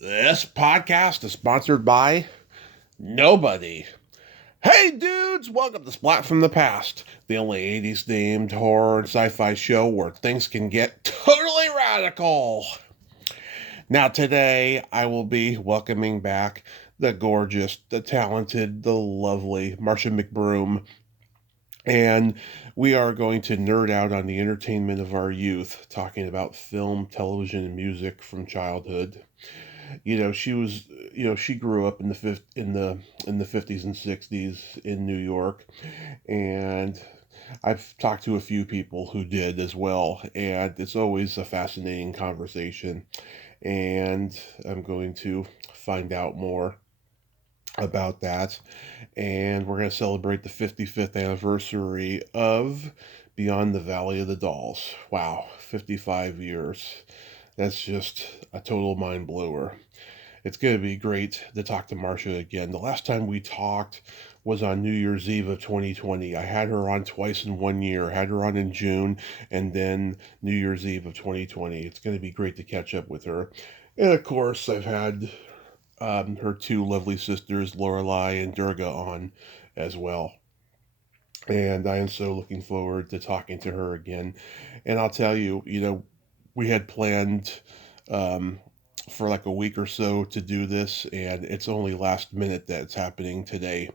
This podcast is sponsored by nobody. Hey dudes, welcome to Splat from the Past, the only 80s themed horror and sci-fi show where things can get totally radical. Now today I will be welcoming back the gorgeous, the talented, the lovely Marcia McBroom, and we are going to nerd out on the entertainment of our youth, talking about film, television, and music from childhood. She grew up in the 50s and 60s in New York, and I've talked to a few people who did as well, and it's always a fascinating conversation, and I'm going to find out more about that, and we're going to celebrate the 55th anniversary of Beyond the Valley of the Dolls. Wow, 55 years. That's just a total mind blower. It's going to be great to talk to Marcia again. The last time we talked was on New Year's Eve of 2020. I had her on twice in 1 year. I had her on in June and then New Year's Eve of 2020. It's going to be great to catch up with her. And of course, I've had her two lovely sisters, Lorelai and Durga, on as well. And I am so looking forward to talking to her again. And I'll tell you, we had planned for like a week or so to do this, and it's only last minute that it's happening today.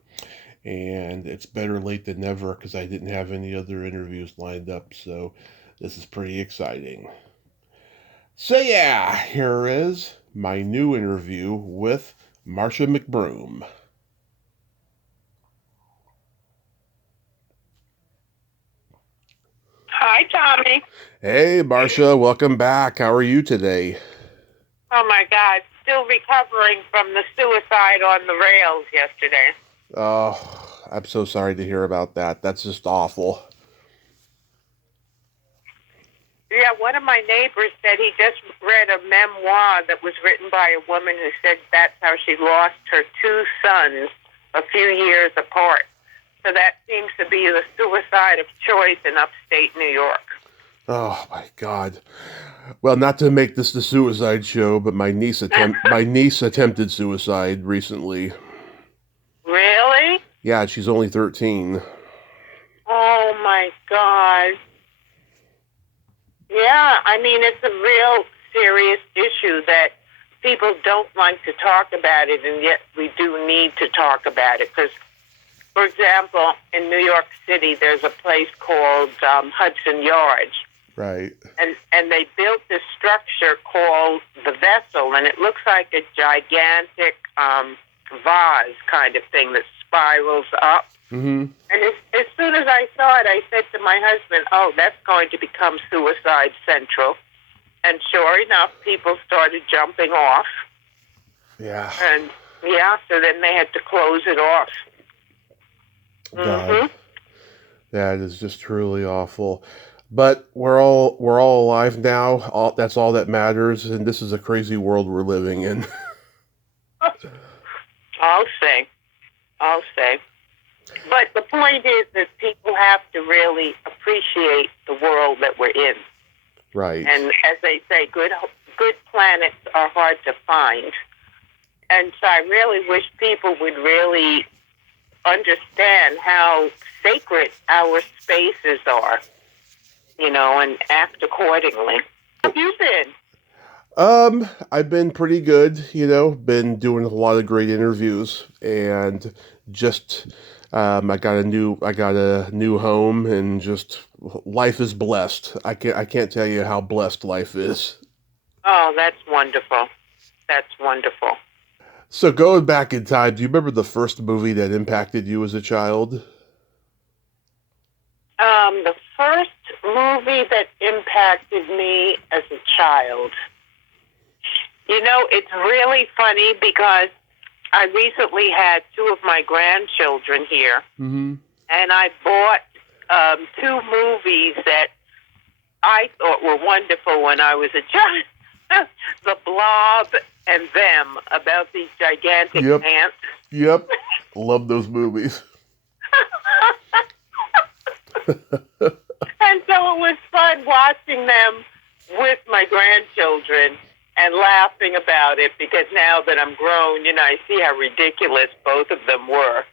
And it's better late than never because I didn't have any other interviews lined up, so this is pretty exciting. So yeah, here is my new interview with Marcia McBroom. Hi, Tommy. Hey, Marcia, welcome back. How are you today? Oh, my God. Still recovering from the suicide on the rails yesterday. Oh, I'm so sorry to hear about that. That's just awful. Yeah, one of my neighbors said he just read a memoir that was written by a woman who said that's how she lost her two sons a few years apart. So that seems to be the suicide of choice in upstate New York. Oh my God. Well, not to make this the suicide show, but my niece attempted suicide recently. Really? Yeah, she's only 13. Oh, my God. Yeah, I mean, it's a real serious issue that people don't like to talk about it, and yet we do need to talk about it. Because, for example, in New York City, there's a place called Hudson Yards. Right. And they built this structure called the Vessel, and it looks like a gigantic vase kind of thing that spirals up. Mm-hmm. And as soon as I saw it, I said to my husband, oh, that's going to become Suicide Central. And sure enough, people started jumping off. Yeah. And, yeah, so then they had to close it off. God. Mm-hmm. That is just truly awful. But we're all alive now. That's all that matters, and this is a crazy world we're living in. I'll say. But the point is that people have to really appreciate the world that we're in. Right. And as they say, good planets are hard to find. And so I really wish people would really understand how sacred our spaces are, and act accordingly. How have you been? I've been pretty good, been doing a lot of great interviews, and just I got a new home, and just life is blessed. I can't tell you how blessed life is. Oh, that's wonderful. That's wonderful. So going back in time, do you remember the first movie that impacted you as a child? The first movie that impacted me as a child. It's really funny because I recently had two of my grandchildren here, Mm-hmm. and I bought two movies that I thought were wonderful when I was a child. The Blob and Them, about these gigantic ants. Yep. Love those movies. And so it was fun watching them with my grandchildren. and laughing about it, because now that I'm grown, I see how ridiculous both of them were.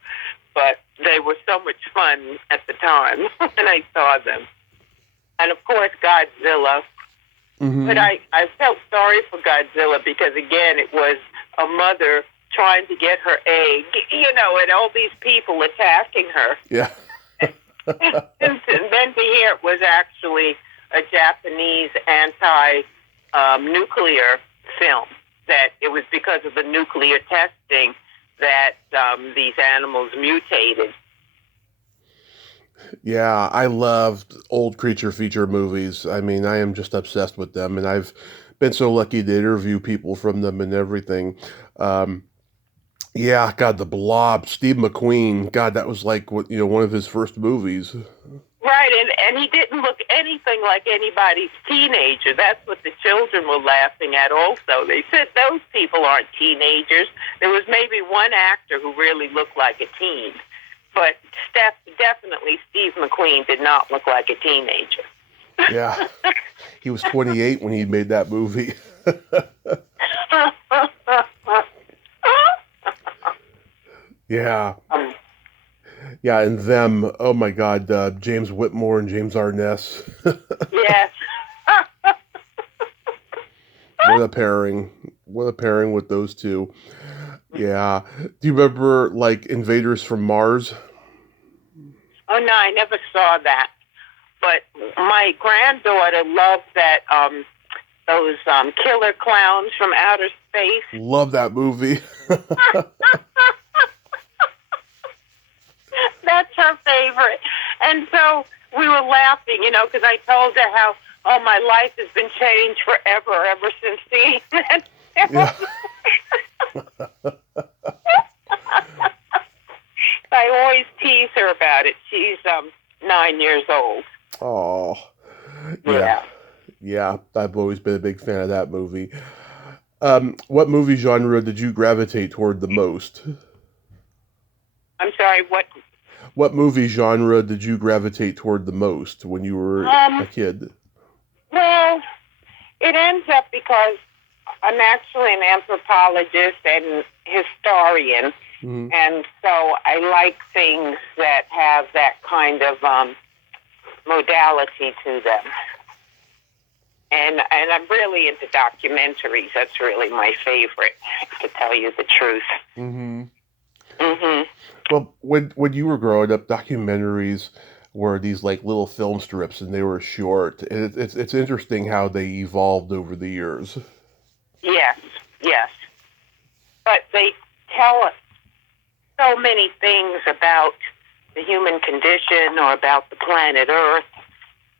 But they were so much fun at the time when I saw them. And, of course, Godzilla. Mm-hmm. But I felt sorry for Godzilla because, again, it was a mother trying to get her egg, and all these people attacking her. Yeah. And then to hear it was actually a Japanese anti-nuclear film, that it was because of the nuclear testing that these animals mutated. Yeah, I loved old creature feature movies. I mean, I am just obsessed with them, and I've been so lucky to interview people from them and everything. Yeah, God, The Blob, Steve McQueen. God, that was like one of his first movies. Right, and he didn't look anything like anybody's teenager. That's what the children were laughing at also. They said those people aren't teenagers. There was maybe one actor who really looked like a teen. But definitely Steve McQueen did not look like a teenager. Yeah, he was 28 when he made that movie. Yeah. Yeah, and them, oh my God, James Whitmore and James Arness. Yes. What a pairing. What a pairing with those two. Yeah. Do you remember, like, Invaders from Mars? Oh, no, I never saw that. But my granddaughter loved that, those killer clowns from outer space. Love that movie. That's her favorite. And so we were laughing, because I told her how, my life has been changed forever ever since seeing that. Yeah. I always tease her about it. She's 9 years old. Oh. Yeah. Yeah, I've always been a big fan of that movie. What movie genre did you gravitate toward the most? I'm sorry, what? What movie genre did you gravitate toward the most when you were a kid? Well, it ends up because I'm actually an anthropologist and historian, and so I like things that have that kind of modality to them. And I'm really into documentaries. That's really my favorite, to tell you the truth. Mm-hmm. Mm-hmm. Well, when you were growing up, documentaries were these like little film strips, and they were short. And it's interesting how they evolved over the years. Yes. But they tell us so many things about the human condition or about the planet Earth,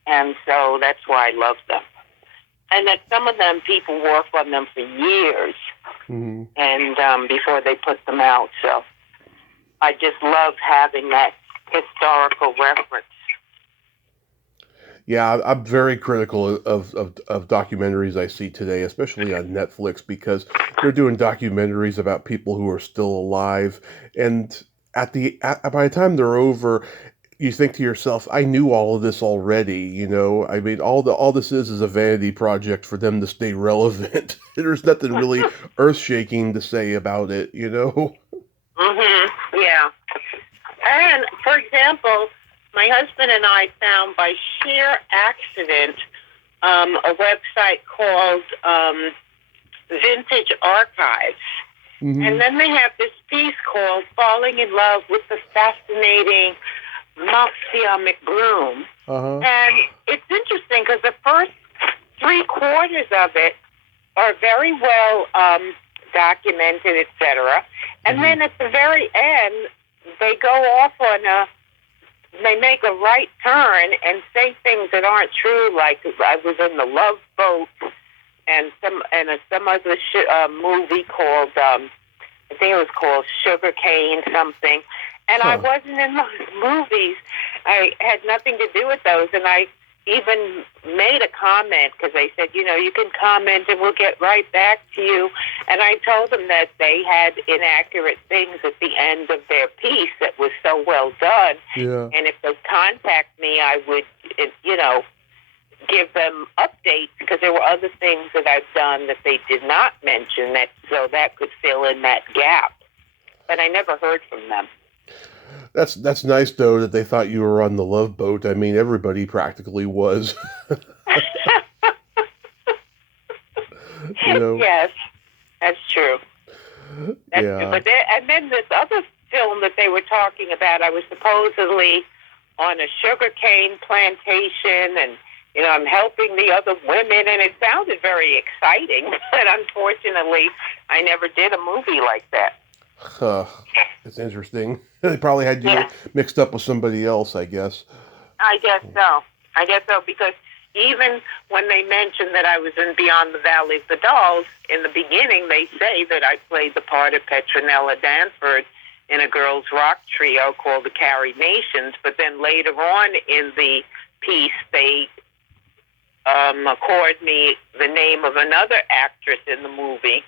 and so that's why I love them. And that some of them, people work on them for years, and before they put them out. So I just love having that historical reference. Yeah, I'm very critical of documentaries I see today, especially on Netflix, because they're doing documentaries about people who are still alive, and by the time they're over, you think to yourself, I knew all of this already. I mean, all this is a vanity project for them to stay relevant. There's nothing really earth-shaking to say about it. Mm-hmm. Yeah. And, for example, my husband and I found by sheer accident a website called Vintage Archives. Mm-hmm. And then they have this piece called Falling in Love with the Fascinating Marcia McBroom. And it's interesting because the first 3/4 of it are very well documented, etc. And then at the very end, they go off they make a right turn and say things that aren't true, like I was in the Love Boat and some other movie called, I think it was called Sugar Cane something. And I wasn't in those movies. I had nothing to do with those. And I even made a comment because they said, you can comment and we'll get right back to you. And I told them that they had inaccurate things at the end of their piece that was so well done. Yeah. And if they contact me, I would, give them updates because there were other things that I've done that they did not mention so that could fill in that gap. But I never heard from them. That's nice though that they thought you were on the Love Boat. I mean, everybody practically was. Yes, that's true. That's Yeah. true. But and then this other film that they were talking about, I was supposedly on a sugarcane plantation, and I'm helping the other women, and it sounded very exciting. But unfortunately, I never did a movie like that. It's interesting. They probably had you mixed up with somebody else, I guess. I guess so, because even when they mentioned that I was in Beyond the Valley of the Dolls, in the beginning they say that I played the part of Petronella Danford in a girls' rock trio called the Carrie Nations, but then later on in the piece they accord me the name of another actress in the movie,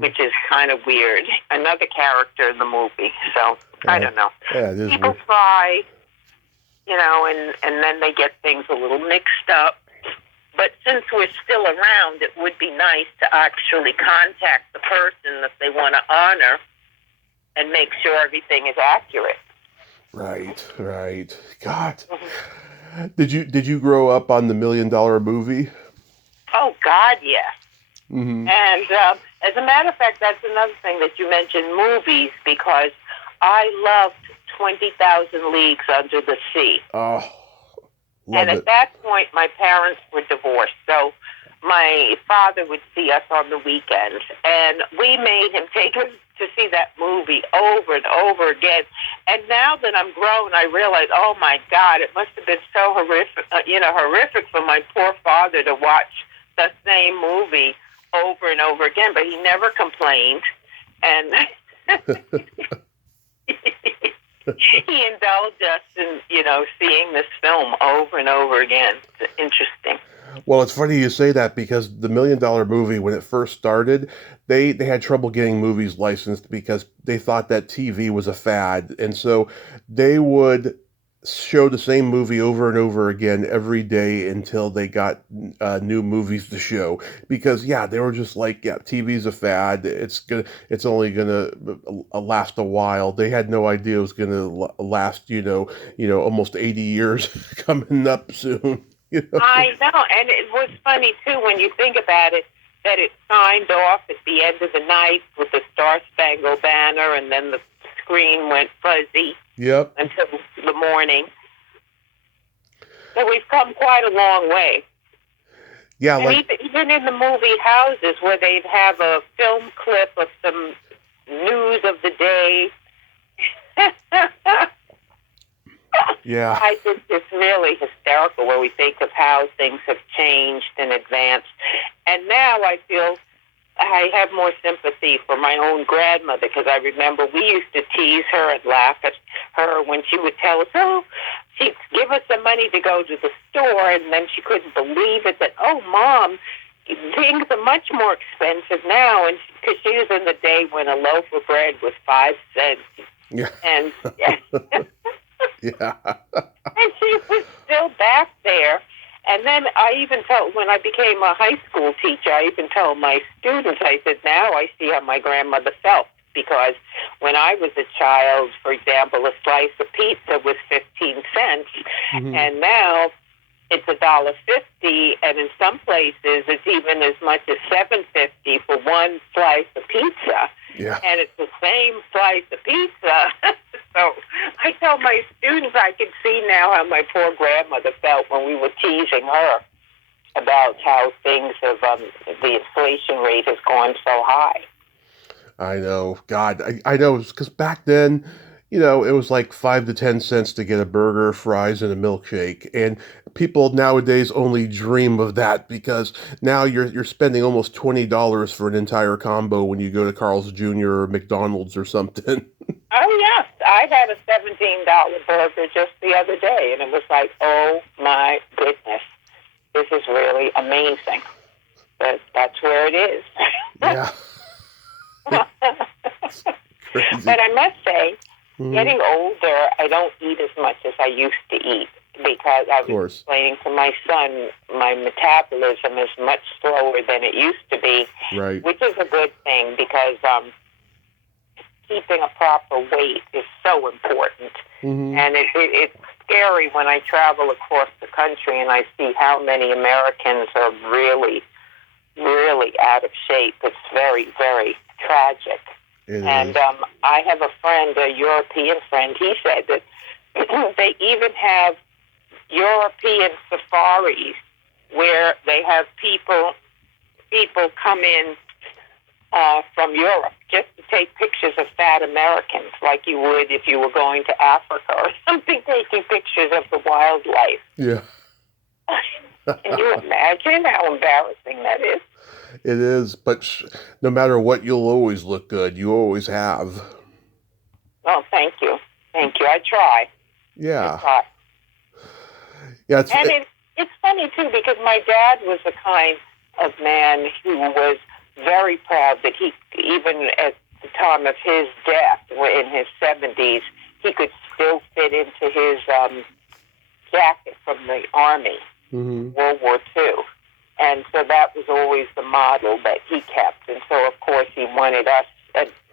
which is kind of weird. Another character in the movie. So, I don't know. Yeah, it is People weird. try, and then they get things a little mixed up. But since we're still around, it would be nice to actually contact the person that they want to honor and make sure everything is accurate. Right. God. Did you grow up on the $1 Million Movie? Oh, God, yes. Mm-hmm. And as a matter of fact, that's another thing that you mentioned, movies, because I loved 20,000 Leagues Under the Sea. Oh, and at that point, my parents were divorced, so my father would see us on the weekends, and we made him take us to see that movie over and over again. And now that I'm grown, I realize, oh my God, it must have been so horrific for my poor father to watch the same movie over and over again. But he never complained, and he indulged us in, seeing this film over and over again. It's interesting. Well, it's funny you say that because the $1 Million Movie, when it first started, they had trouble getting movies licensed because they thought that TV was a fad. And so they would show the same movie over and over again every day until they got new movies to show. Because, they were just like, TV's a fad. It's only gonna last a while. They had no idea it was gonna last, almost 80 years coming up soon. I know, and it was funny, too, when you think about it, that it signed off at the end of the night with the Star-Spangled Banner, and then the screen went fuzzy until the morning. So we've come quite a long way. Yeah, and even in the movie houses where they'd have a film clip of some news of the day. Yeah. I think it's really hysterical when we think of how things have changed and advanced. And now I feel I have more sympathy for my own grandmother, because I remember we used to tease her and laugh at her when she would tell us, she'd give us some money to go to the store, and then she couldn't believe it that, Mom, things are much more expensive now. And because she was in the day when a loaf of bread was 5 cents. Yeah. And yeah. And she was still back there. And then I even told, when I became a high school teacher, I even told my students, I said, now I see how my grandmother felt. Because when I was a child, for example, a slice of pizza was 15 cents. Mm-hmm. And now it's $1.50. And in some places, it's even as much as $7.50 for one slice of pizza. Yeah. And it's the same slice of pizza. So I tell my students I can see now how my poor grandmother felt when we were teasing her about how things have, the inflation rate has gone so high. I know. God, I know. Because back then, it was like 5 to 10 cents to get a burger, fries, and a milkshake. And people nowadays only dream of that because now you're spending almost $20 for an entire combo when you go to Carl's Jr. or McDonald's or something. Oh, yes. I had a $17 burger just the other day, and it was like, oh, my goodness. This is really amazing. But that's where it is. Yeah. But I must say, getting older, I don't eat as much as I used to eat. because I Of was course. explaining to my son my metabolism is much slower than it used to be, Right. which is a good thing because keeping a proper weight is so important. Mm-hmm. And it's scary when I travel across the country and I see how many Americans are really, really out of shape. It's very, very tragic. It And is. I have a friend, a European friend, he said that they even have European safaris where they have people come in from Europe just to take pictures of fat Americans, like you would if you were going to Africa or something, taking pictures of the wildlife. Yeah. Can you imagine how embarrassing that is? It is, but no matter what, you'll always look good. You always have. Oh, thank you. Thank you. I try. Yeah. Yeah, And it's funny, too, because my dad was the kind of man who was very proud that he, even at the time of his death, in his 70s, he could still fit into his jacket from the Army, mm-hmm. World War II. And so that was always the model that he kept. And so, of course, he wanted us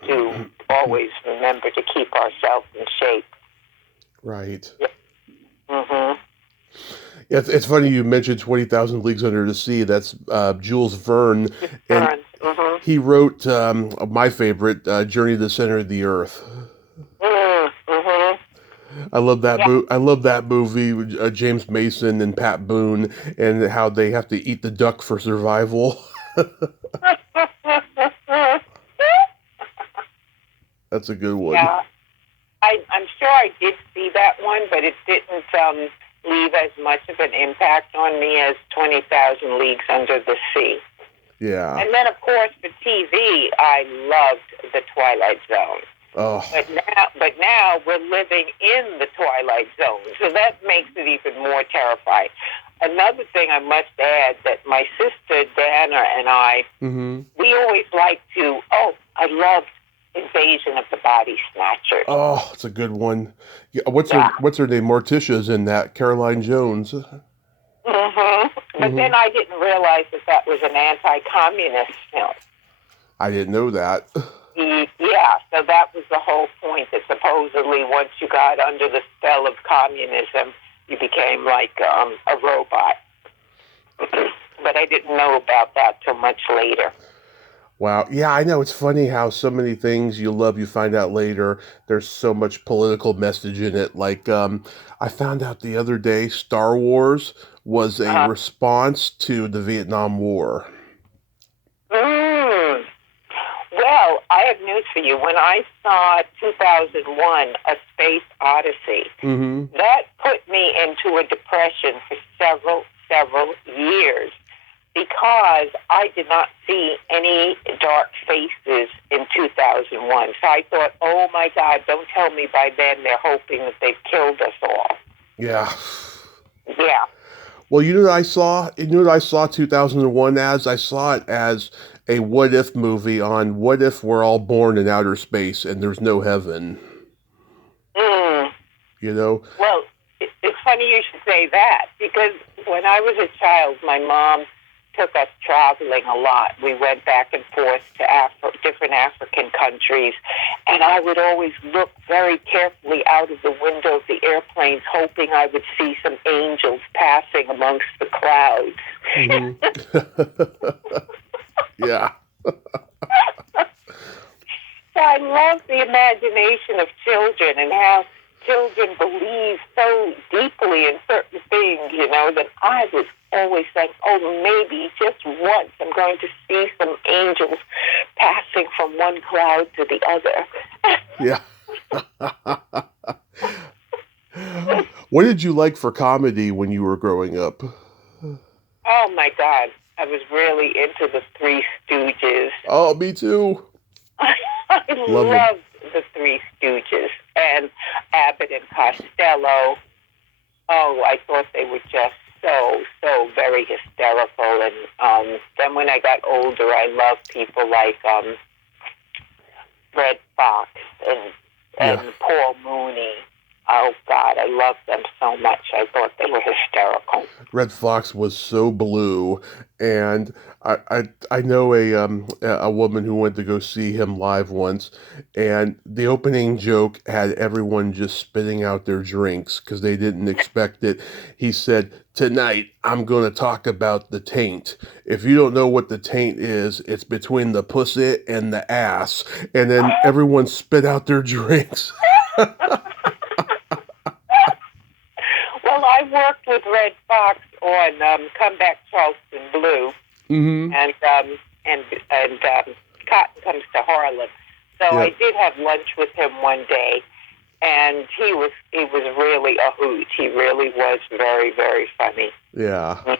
to always remember to keep ourselves in shape. Right. Yeah. Mm-hmm. It's funny you mentioned 20,000 Leagues Under the Sea. That's Jules Verne. And Mm-hmm. he wrote my favorite, Journey to the Center of the Earth. Mm-hmm. I love that Yeah. I love that movie with James Mason and Pat Boone, and how they have to eat the duck for survival. That's a good one. Yeah. I'm sure I did see that one, but it didn't leave as much of an impact on me as 20,000 Leagues Under the Sea. Yeah. And then, of course, for TV, I loved The Twilight Zone. Oh. But now we're living in the Twilight Zone, so that makes it even more terrifying. Another thing I must add that my sister Dana and I, mm-hmm. we always like to. I loved Invasion of the Body Snatchers. Oh, it's a good one. Yeah, what's her name? Morticia's in that. Caroline Jones. Mm-hmm. But then I didn't realize that was an anti-communist film. I didn't know that. Yeah, so that was the whole point, that supposedly once you got under the spell of communism, you became like a robot. But I didn't know about that till much later. Wow. Yeah, I know. It's funny how so many things you love, you find out later. There's so much political message in it. Like, I found out the other day, Star Wars was a response to the Vietnam War. Well, I have news for you. When I saw 2001, A Space Odyssey, that put me into a depression for several years, because I did not see any dark faces in 2001. So I thought, oh my God, don't tell me by then they're hoping that they've killed us all. Yeah. Yeah. Well, you know what I saw? You know what I saw 2001 as? I saw it as a what if movie on what if we're all born in outer space and there's no heaven. You know? Well, it's funny you should say that, because when I was a child, my mom took us traveling a lot. We went back and forth to different African countries, and I would always look very carefully out of the window of the airplanes, hoping I would see some angels passing amongst the clouds. Yeah. So I love the imagination of children and how children believe so deeply in certain things, you know, that I was always like, oh, maybe just once I'm going to see some angels passing from one cloud to the other. Yeah. What did you like for comedy when you were growing up? Oh, my God. I was really into the Three Stooges. Oh, me too. I loved the Three Stooges and Abbott and Costello. Oh, I thought they were just so very hysterical. And then when I got older, I loved people like Red Fox and Paul Mooney. Oh, God, I love them so much. I thought they were hysterical. Red Fox was so blue, and I know a woman who went to go see him live once, and the opening joke had everyone just spitting out their drinks because they didn't expect it. He said, "Tonight I'm going to talk about the taint. If you don't know what the taint is, it's between the pussy and the ass." And then everyone spit out their drinks. Well, I worked with Red Fox on Come Back Charleston Blue, Mm-hmm. and Cotton Comes to Harlem. So I Yep. did have lunch with him one day, and he was really a hoot. He really was very, very funny. Yeah.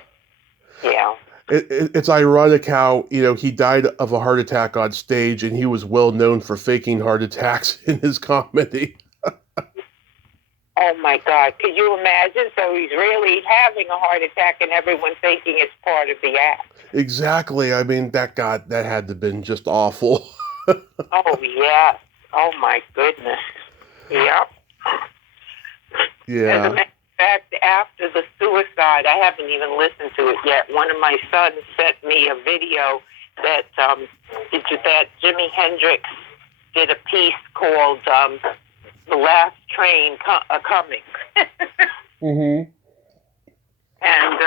Yeah. It's ironic how, he died of a heart attack on stage and he was well known for faking heart attacks in his comedy. Oh my God! Could you imagine? So he's really having a heart attack, and everyone thinking it's part of the act. Exactly. I mean, that had to have been just awful. Oh yeah. Oh my goodness. Yep. As a Yeah. matter of fact, after the suicide, I haven't even listened to it yet. One of my sons sent me a video that that Jimi Hendrix did a piece called "The Last Train Coming," Mm-hmm. and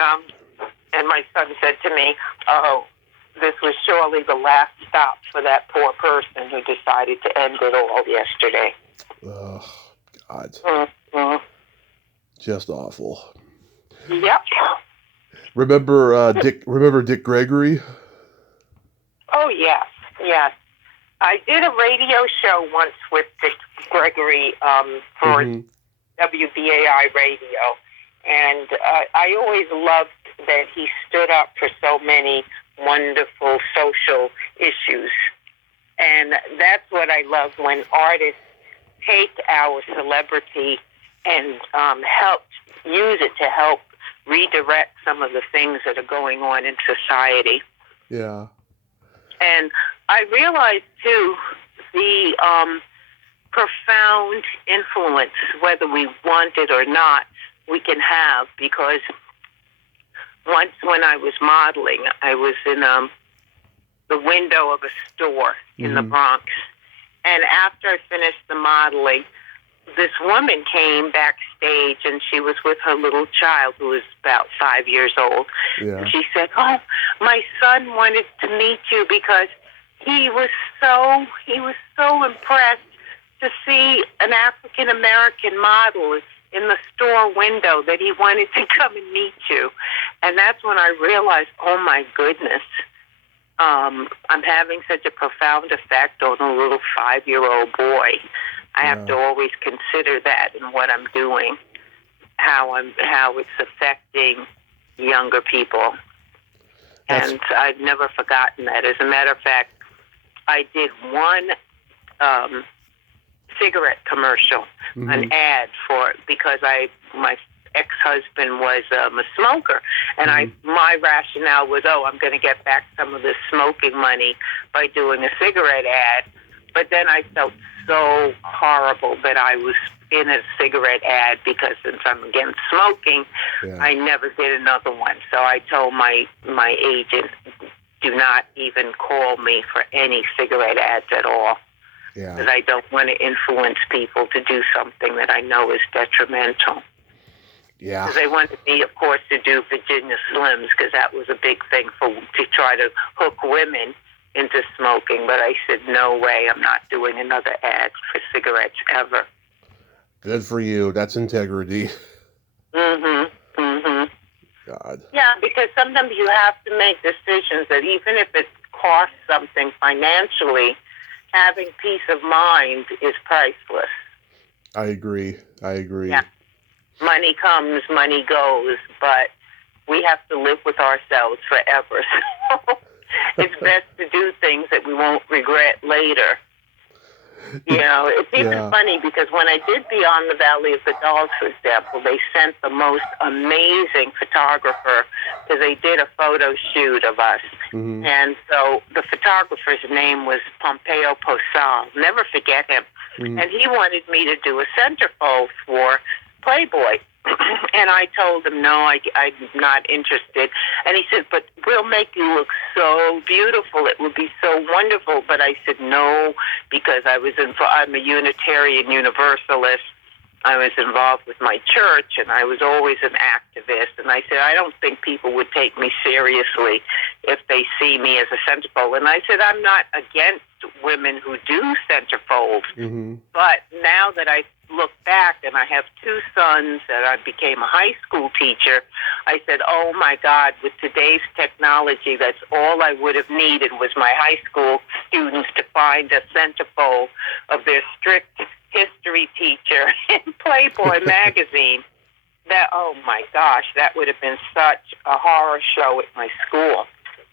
my son said to me, "Oh, this was surely the last stop for that poor person who decided to end it all yesterday." Oh, God. Mm-hmm. Just awful. Yep. Remember Dick Gregory? Oh, yes, yes. I did a radio show once with Dick Gregory for Mm-hmm. WBAI radio, and I always loved that he stood up for so many wonderful social issues. And that's what I love, when artists take our celebrity and use it to help redirect some of the things that are going on in society. Yeah. And I realized, too, the profound influence, whether we want it or not, we can have. Because once when I was modeling, I was in the window of a store in the Bronx. And after I finished the modeling, this woman came backstage, and she was with her little child who was about 5 years old. Yeah. She said, "Oh, my son wanted to meet you because he was so impressed to see an African American model in the store window that he wanted to come and meet you." And that's when I realized, oh my goodness, I'm having such a profound effect on a little 5-year-old boy. I have to always consider that in what I'm doing, how it's affecting younger people. And I've never forgotten that. As a matter of fact, I did one cigarette commercial, an ad for it, because my ex-husband was a smoker, and my rationale was, I'm going to get back some of this smoking money by doing a cigarette ad. But then I felt so horrible that I was in a cigarette ad, because since I'm against smoking, I never did another one. So I told my agent, do not even call me for any cigarette ads at all. Because I don't want to influence people to do something that I know is detrimental. Yeah. Because they wanted me, of course, to do Virginia Slims, because that was a big thing to try to hook women into smoking. But I said, no way, I'm not doing another ad for cigarettes ever. Good for you. That's integrity. God. Yeah, because sometimes you have to make decisions that even if it costs something financially, having peace of mind is priceless. I agree. Yeah. Money comes, money goes, but we have to live with ourselves forever. So it's best to do things that we won't regret later. You know, it's even Yeah. funny because when I did Beyond the Valley of the Dolls, for example, they sent the most amazing photographer because they did a photo shoot of us. Mm-hmm. And so the photographer's name was Pompeo Posal. Never forget him. Mm-hmm. And he wanted me to do a centerfold for Playboy. And I told him, no, I'm not interested. And he said, but we'll make you look so beautiful. It would be so wonderful. But I said, no, because I'm a Unitarian Universalist. I was involved with my church, and I was always an activist. And I said, I don't think people would take me seriously if they see me as a centerfold. And I said, I'm not against women who do centerfolds. Mm-hmm. But now that I look back, and I have two sons, and I became a high school teacher, I said, oh my God, with today's technology, that's all I would have needed was my high school students to find a centerfold of their strict history teacher in Playboy magazine. That, oh my gosh, that would have been such a horror show at my school.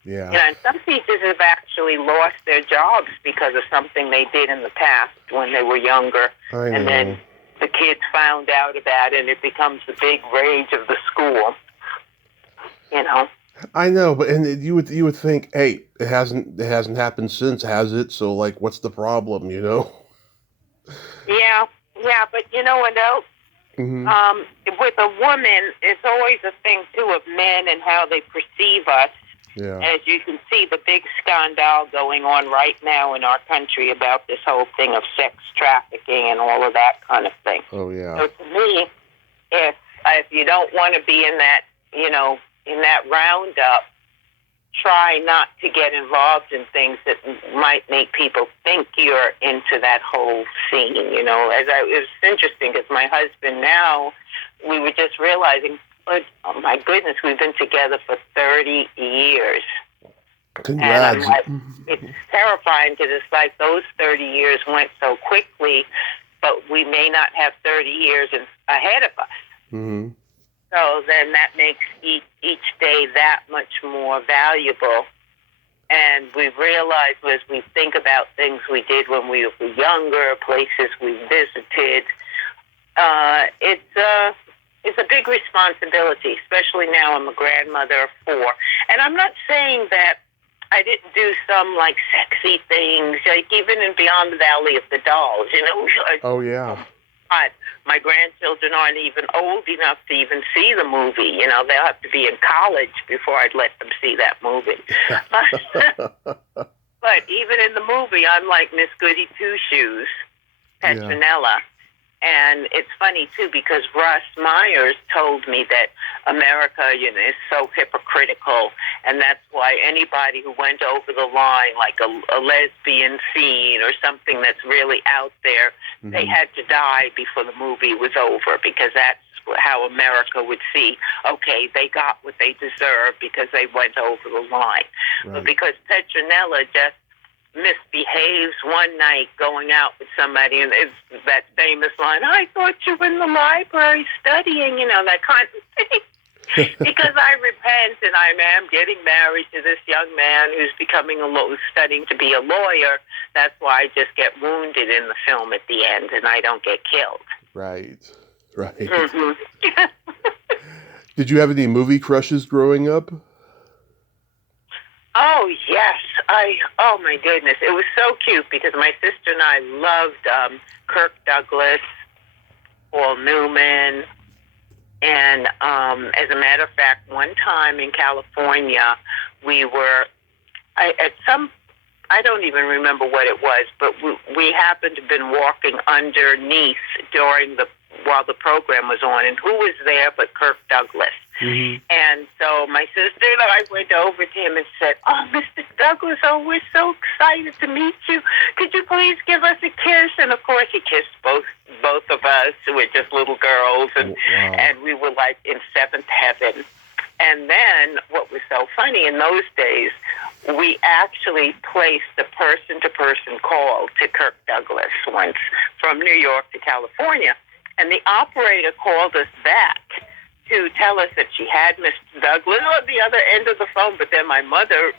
Yeah. You know, and some teachers have actually lost their jobs because of something they did in the past when they were younger. I know. And then the kids found out about it, and it becomes the big rage of the school. You know. I know, but you would think, hey, it hasn't happened since, has it? So like, what's the problem? You know? Yeah, but you know what else? Mm-hmm. With a woman, it's always a thing too of men and how they perceive us. Yeah. As you can see, the big scandal going on right now in our country about this whole thing of sex trafficking and all of that kind of thing. Oh yeah. So to me, if you don't want to be in that, you know, in that roundup, try not to get involved in things that might make people think you're into that whole scene. You know, it's interesting because my husband now, we were just realizing, oh my goodness, we've been together for 30 years. Congrats. And I'm like, it's terrifying because it's like those 30 years went so quickly, but we may not have 30 years ahead of us. Mm-hmm. So then that makes each day that much more valuable. And we realize as we think about things we did when we were younger, places we visited, it's a big responsibility, especially now I'm a grandmother of 4. And I'm not saying that I didn't do some, like, sexy things, like even in Beyond the Valley of the Dolls, you know. Oh, yeah. My grandchildren aren't even old enough to even see the movie. You know, they'll have to be in college before I'd let them see that movie. But even in the movie, I'm like Miss Goody Two-Shoes, Petronella. And it's funny, too, because Russ Myers told me that America, you know, is so hypocritical, and that's why anybody who went over the line, like a lesbian scene or something that's really out there, mm-hmm. they had to die before the movie was over, because that's how America would see, okay, they got what they deserve because they went over the line. Right. But because Petronella just misbehaves one night going out with somebody, and it's that famous line, I thought you were in the library studying, you know, that kind of thing. Because I repent and I am getting married to this young man who's studying to be a lawyer. That's why I just get wounded in the film at the end and I don't get killed. Right. Mm-hmm. Did you have any movie crushes growing up? Oh, yes. Oh, my goodness. It was so cute because my sister and I loved Kirk Douglas, Paul Newman. And as a matter of fact, one time in California, we were, I don't even remember what it was, but we happened to have been walking underneath while the program was on. And who was there but Kirk Douglas? Mm-hmm. And so my sister and I went over to him and said, oh, Mr. Douglas, oh, we're so excited to meet you. Could you please give us a kiss? And, of course, he kissed both of us, who were just little girls, and we were, like, in seventh heaven. And then what was so funny, in those days, we actually placed a person-to-person call to Kirk Douglas once from New York to California. And the operator called us back to tell us that she had Mr. Douglas on the other end of the phone, but then my mother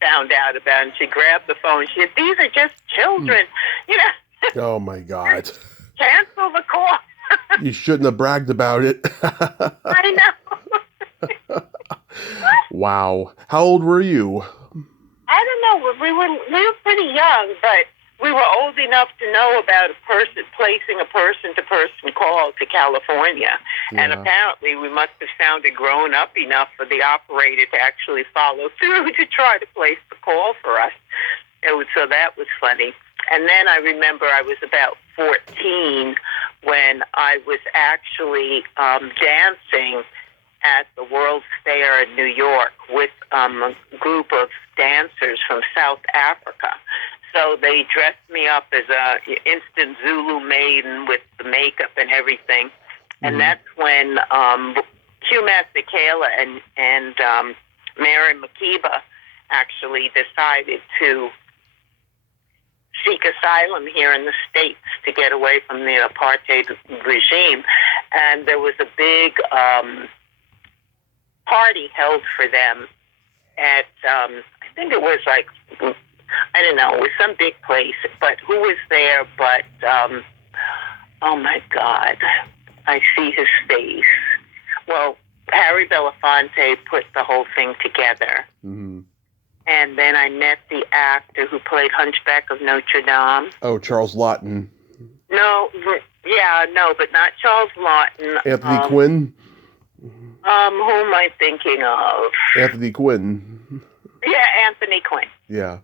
found out about it, and she grabbed the phone. She said, these are just children, you know. Oh my God. Cancel the call. You shouldn't have bragged about it. I know. Wow. How old were you? I don't know. We were pretty young, but we were old enough to know about placing a person-to-person call to California. Yeah. And apparently we must have sounded grown up enough for the operator to actually follow through to try to place the call for us. So that was funny. And then I remember I was about 14 when I was actually dancing at the World's Fair in New York with a group of dancers from South Africa. So they dressed me up as a instant Zulu maiden with the makeup and everything. And that's when Hugh Masekela and Mary Makeba actually decided to seek asylum here in the States to get away from the apartheid regime. And there was a big party held for them at, I think it was like, I don't know, it was some big place, but who was there but, oh my God, I see his face. Well, Harry Belafonte put the whole thing together. Mm-hmm. And then I met the actor who played Hunchback of Notre Dame. Oh, Charles Laughton. No, but not Charles Laughton. Anthony Quinn? Who am I thinking of? Anthony Quinn. Yeah, Anthony Quinn. Yeah.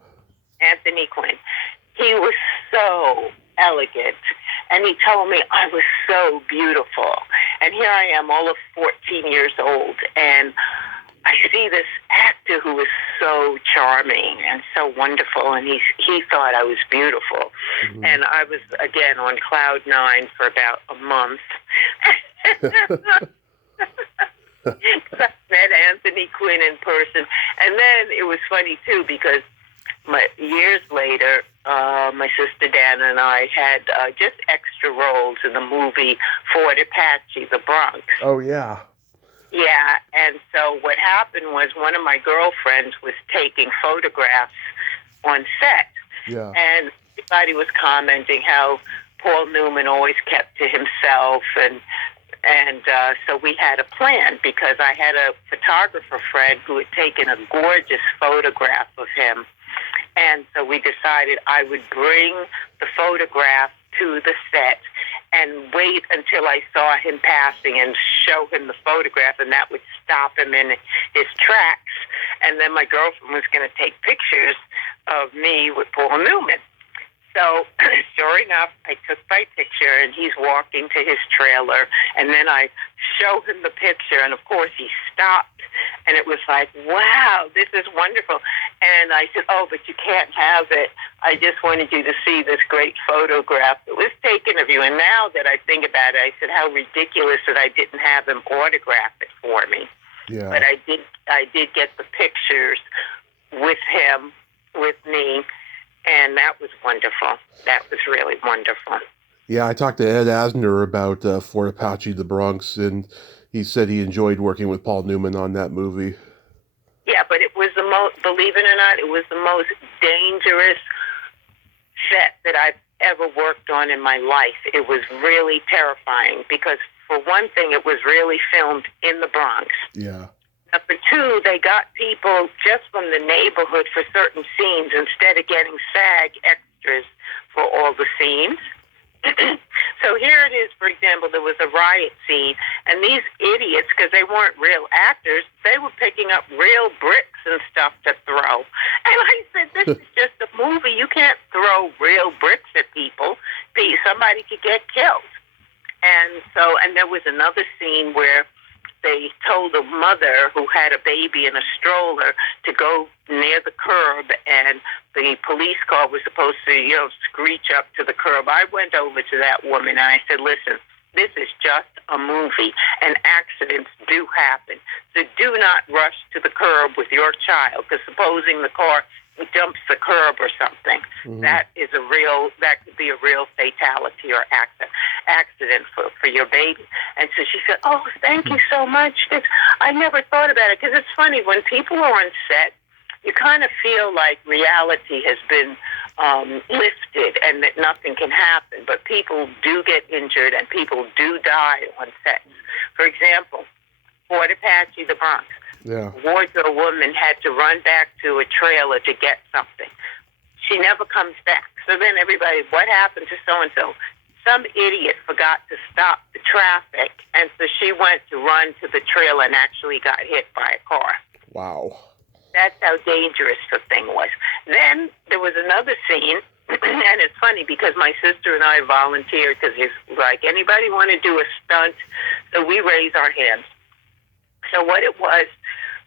Anthony Quinn. He was so elegant, and he told me I was so beautiful. And here I am, all of 14 years old, and I see this actor who was so charming and so wonderful, and he thought I was beautiful. Mm-hmm. And I was, again, on cloud nine for about a month. I met Anthony Quinn in person. And then it was funny, too, because years later, my sister Dana and I had just extra roles in the movie Fort Apache, the Bronx. Oh, yeah. Yeah, and so what happened was one of my girlfriends was taking photographs on set. Yeah. And everybody was commenting how Paul Newman always kept to himself, and so we had a plan because I had a photographer friend who had taken a gorgeous photograph of him. And so we decided I would bring the photograph to the set and wait until I saw him passing and show him the photograph, and that would stop him in his tracks. And then my girlfriend was going to take pictures of me with Paul Newman. So sure enough, I took my picture, and he's walking to his trailer, and then I show him the picture, and of course he stopped, and it was like, wow, this is wonderful. And I said, oh, but you can't have it. I just wanted you to see this great photograph that was taken of you. And now that I think about it, I said, how ridiculous that I didn't have him autograph it for me. Yeah. But I did get the pictures with him, with me, and that was wonderful. That was really wonderful. Yeah, I talked to Ed Asner about Fort Apache, the Bronx, and he said he enjoyed working with Paul Newman on that movie. Yeah, but it was the most, believe it or not, it was the most dangerous set that I've ever worked on in my life. It was really terrifying because, for one thing, it was really filmed in the Bronx. Yeah. Number two, they got people just from the neighborhood for certain scenes instead of getting SAG extras for all the scenes. So here it is, for example, there was a riot scene, and these idiots, because they weren't real actors, they were picking up real bricks and stuff to throw. And I said, this is just a movie. You can't throw real bricks at people. Somebody could get killed. And there was another scene where they told a mother who had a baby in a stroller to go near the curb, and the police car was supposed to, screech up to the curb. I went over to that woman and I said, listen, this is just a movie, and accidents do happen. So do not rush to the curb with your child, because supposing the car jumps the curb or something, that could be a real fatality or accident for your baby. And so she said, oh, thank you so much. I never thought about it, because it's funny, when people are on set, you kind of feel like reality has been lifted and that nothing can happen. But people do get injured and people do die on sets. For example, Fort Apache, the Bronx. Yeah. A wardrobe woman had to run back to a trailer to get something. She never comes back. So then everybody, what happened to so-and-so? Some idiot forgot to stop the traffic, and so she went to run to the trailer and actually got hit by a car. Wow. That's how dangerous the thing was. Then there was another scene, and it's funny because my sister and I volunteered because it's like, anybody want to do a stunt? So we raise our hands. So what it was,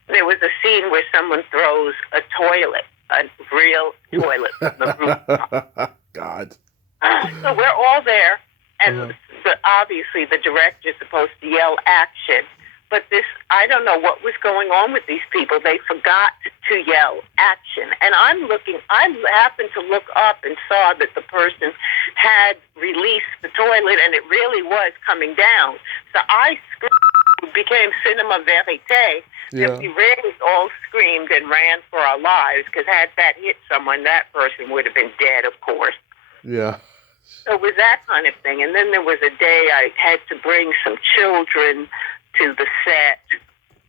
there was a scene where someone throws a toilet, a real toilet from the rooftop. God. So we're all there, and obviously the director's supposed to yell action. But I don't know what was going on with these people. They forgot to yell action. And I happened to look up and saw that the person had released the toilet, and it really was coming down. So I screamed, became cinema verite. Yeah. And we really all screamed and ran for our lives, because had that hit someone, that person would have been dead, of course. Yeah. So it was that kind of thing. And then there was a day I had to bring some children to the set,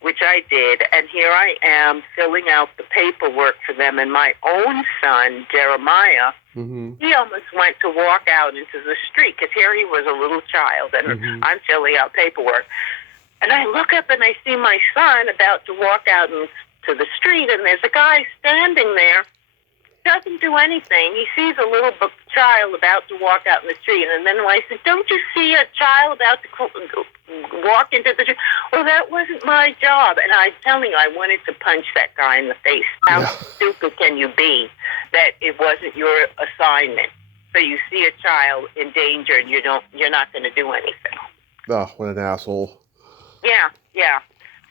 which I did, and here I am filling out the paperwork for them, and my own son, Jeremiah, he almost went to walk out into the street, because here he was a little child, and I'm filling out paperwork. And I look up and I see my son about to walk out into the street, and there's a guy standing there, doesn't do anything. He sees a little child about to walk out in the street, and then I said, "Don't you see a child about to walk into the street?" "Well, that wasn't my job." And I'm telling you, I wanted to punch that guy in the face. How stupid can you be that it wasn't your assignment? So you see a child in danger, and you're not going to do anything. Oh, what an asshole. Yeah.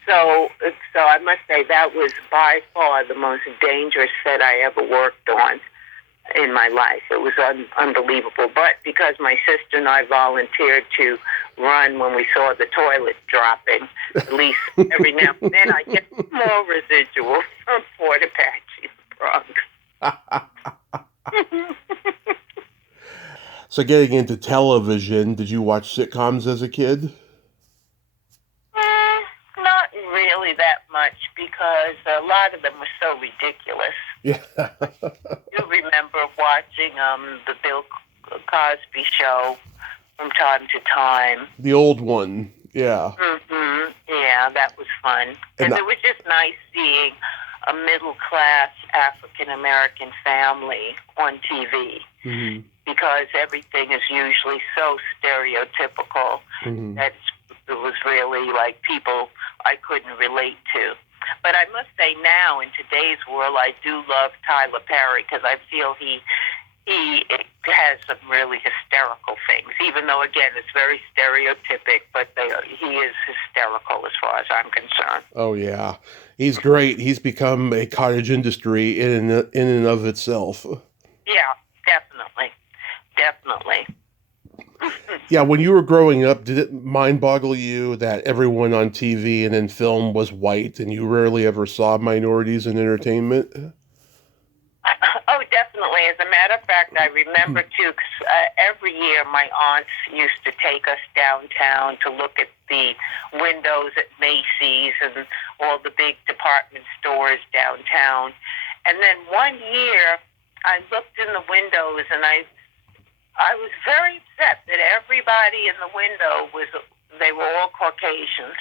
So I must say that was by far the most dangerous set I ever worked on in my life. It was unbelievable. But because my sister and I volunteered to run when we saw the toilet dropping, at least every now and then I get more residual from Fort Apache, Bronx. So getting into television, did you watch sitcoms as a kid? Not really that much, because a lot of them were so ridiculous. Yeah. You remember watching the Bill Cosby show from time to time. The old one, yeah. Yeah, that was fun. And it was just nice seeing a middle-class African-American family on TV, because everything is usually so stereotypical that it was really like people I couldn't relate to. But I must say now, in today's world, I do love Tyler Perry, because I feel he has some really hysterical things, even though, again, it's very stereotypic, but he is hysterical as far as I'm concerned. Oh, yeah. He's great. He's become a cottage industry in and of itself. Yeah, definitely. Yeah, when you were growing up, did it mind-boggle you that everyone on TV and in film was white, and you rarely ever saw minorities in entertainment? Oh, definitely. As a matter of fact, I remember, too, 'cause every year my aunts used to take us downtown to look at the windows at Macy's and all the big department stores downtown. And then one year, I looked in the windows, and I was very upset that everybody in the window they were all Caucasians.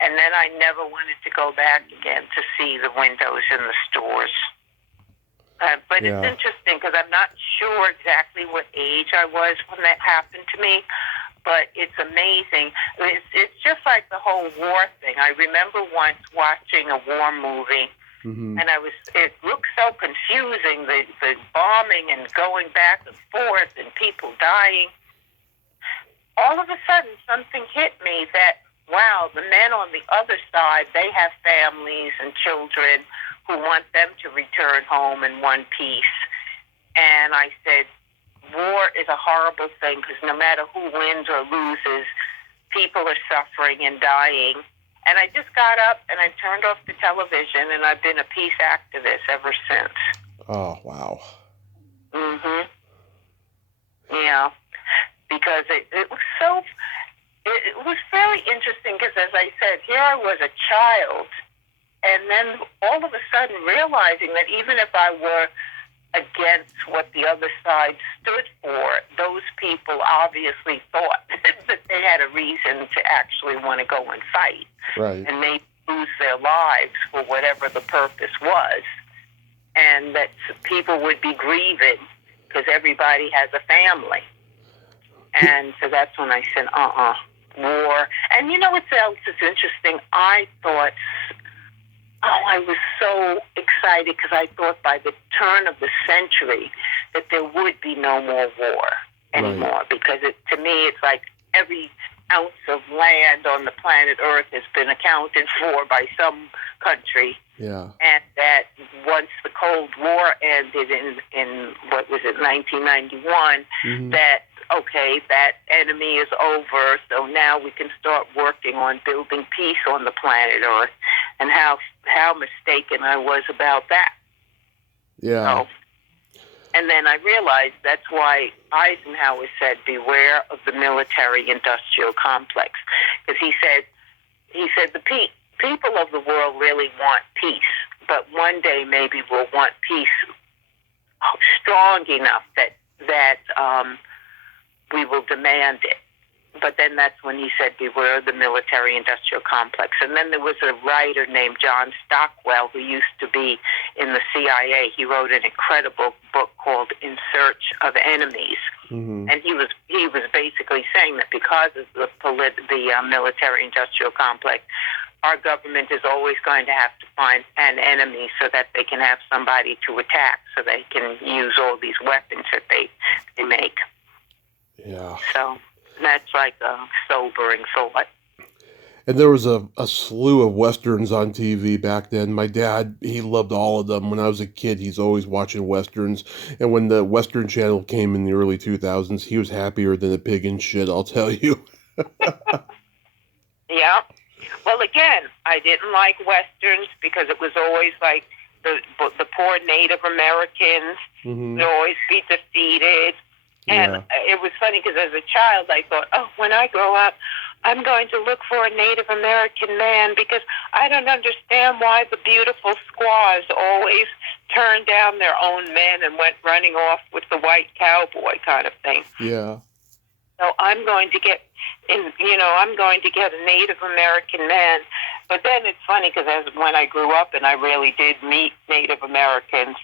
And then I never wanted to go back again to see the windows in the stores. But It's interesting, because I'm not sure exactly what age I was when that happened to me, but it's amazing. It's just like the whole war thing. I remember once watching a war movie, and it looked so confusing, the bombing and going back and forth and people dying. All of a sudden, something hit me that, wow, the men on the other side, they have families and children who want them to return home in one piece. And I said, war is a horrible thing, because no matter who wins or loses, people are suffering and dying. And I just got up and I turned off the television, and I've been a peace activist ever since. Oh, wow. Mhm. Yeah, because it was so. It was very interesting because, as I said, here I was a child, and then all of a sudden realizing that even if I were against what the other side stood for, those people obviously thought that they had a reason to actually want to go and fight, Right. and maybe lose their lives for whatever the purpose was, and that people would be grieving because everybody has a family. And so that's when I said, war. And you know what else is interesting? I thought, I was so excited because I thought by the turn of the century that there would be no more war anymore. Right. Because to me, it's like every ounce of land on the planet Earth has been accounted for by some country. Yeah. And that once the Cold War ended in what was it, 1991, Mm-hmm. that, okay, that enemy is over, so now we can start working on building peace on the planet Earth, and how mistaken I was about that. Yeah. So, and then I realized that's why Eisenhower said, beware of the military-industrial complex. Because he said the people of the world really want peace, but one day maybe we'll want peace strong enough that we will demand it. But then that's when he said, beware of the military-industrial complex. And then there was a writer named John Stockwell who used to be in the CIA. He wrote an incredible book called In Search of Enemies. Mm-hmm. And he was basically saying that because of the military-industrial complex, our government is always going to have to find an enemy so that they can have somebody to attack, so they can use all these weapons that they make. Yeah. So that's like a sobering thought. And there was a slew of Westerns on TV back then. My dad, he loved all of them. When I was a kid, he's always watching Westerns. And when the Western Channel came in the early 2000s, he was happier than a pig in shit, I'll tell you. Yeah. Well, again, I didn't like Westerns because it was always like the poor Native Americans would always be defeated. And it was funny because as a child, I thought, when I grow up, I'm going to look for a Native American man because I don't understand why the beautiful squaws always turned down their own men and went running off with the white cowboy kind of thing. Yeah. So I'm going to get a Native American man. But then it's funny because when I grew up and I really did meet Native Americans,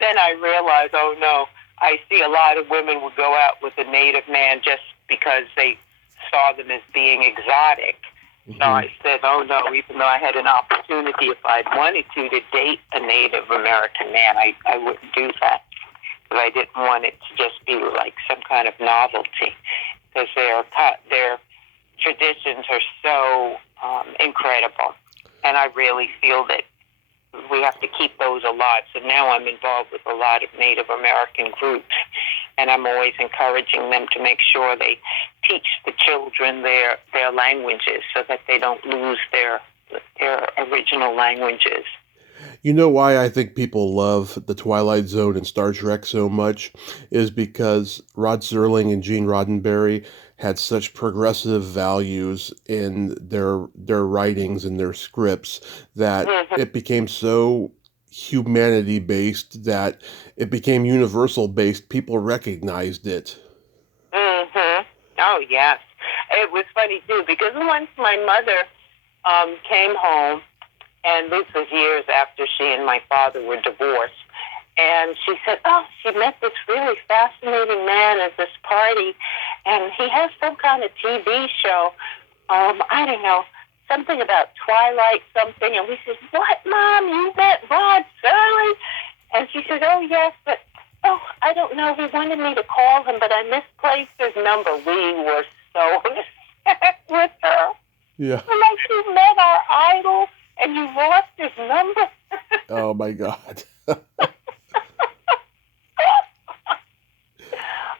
then I realized, oh no, I see a lot of women would go out with a Native man just because they saw them as being exotic. Mm-hmm. So I said, oh no, even though I had an opportunity, if I'd wanted to date a Native American man, I wouldn't do that. Because I didn't want it to just be like some kind of novelty. Because their traditions are so incredible. And I really feel that we have to keep those alive. So now I'm involved with a lot of Native American groups, and I'm always encouraging them to make sure they teach the children their languages so that they don't lose their original languages. You know why I think people love The Twilight Zone and Star Trek so much is because Rod Serling and Gene Roddenberry had such progressive values in their writings and their scripts that it became so humanity-based that it became universal-based. People recognized it. Mm-hmm. Oh, yes. It was funny, too, because once my mother came home, and this was years after she and my father were divorced, and she said, she met this really fascinating man at this party, and he has some kind of TV show, I don't know, something about Twilight something. And we said, what, Mom, you met Rod Serling? And she said, oh, yes, but, I don't know, he wanted me to call him, but I misplaced his number. We were so upset with her. Yeah. Like, you met our idol, and you lost his number. Oh, my God.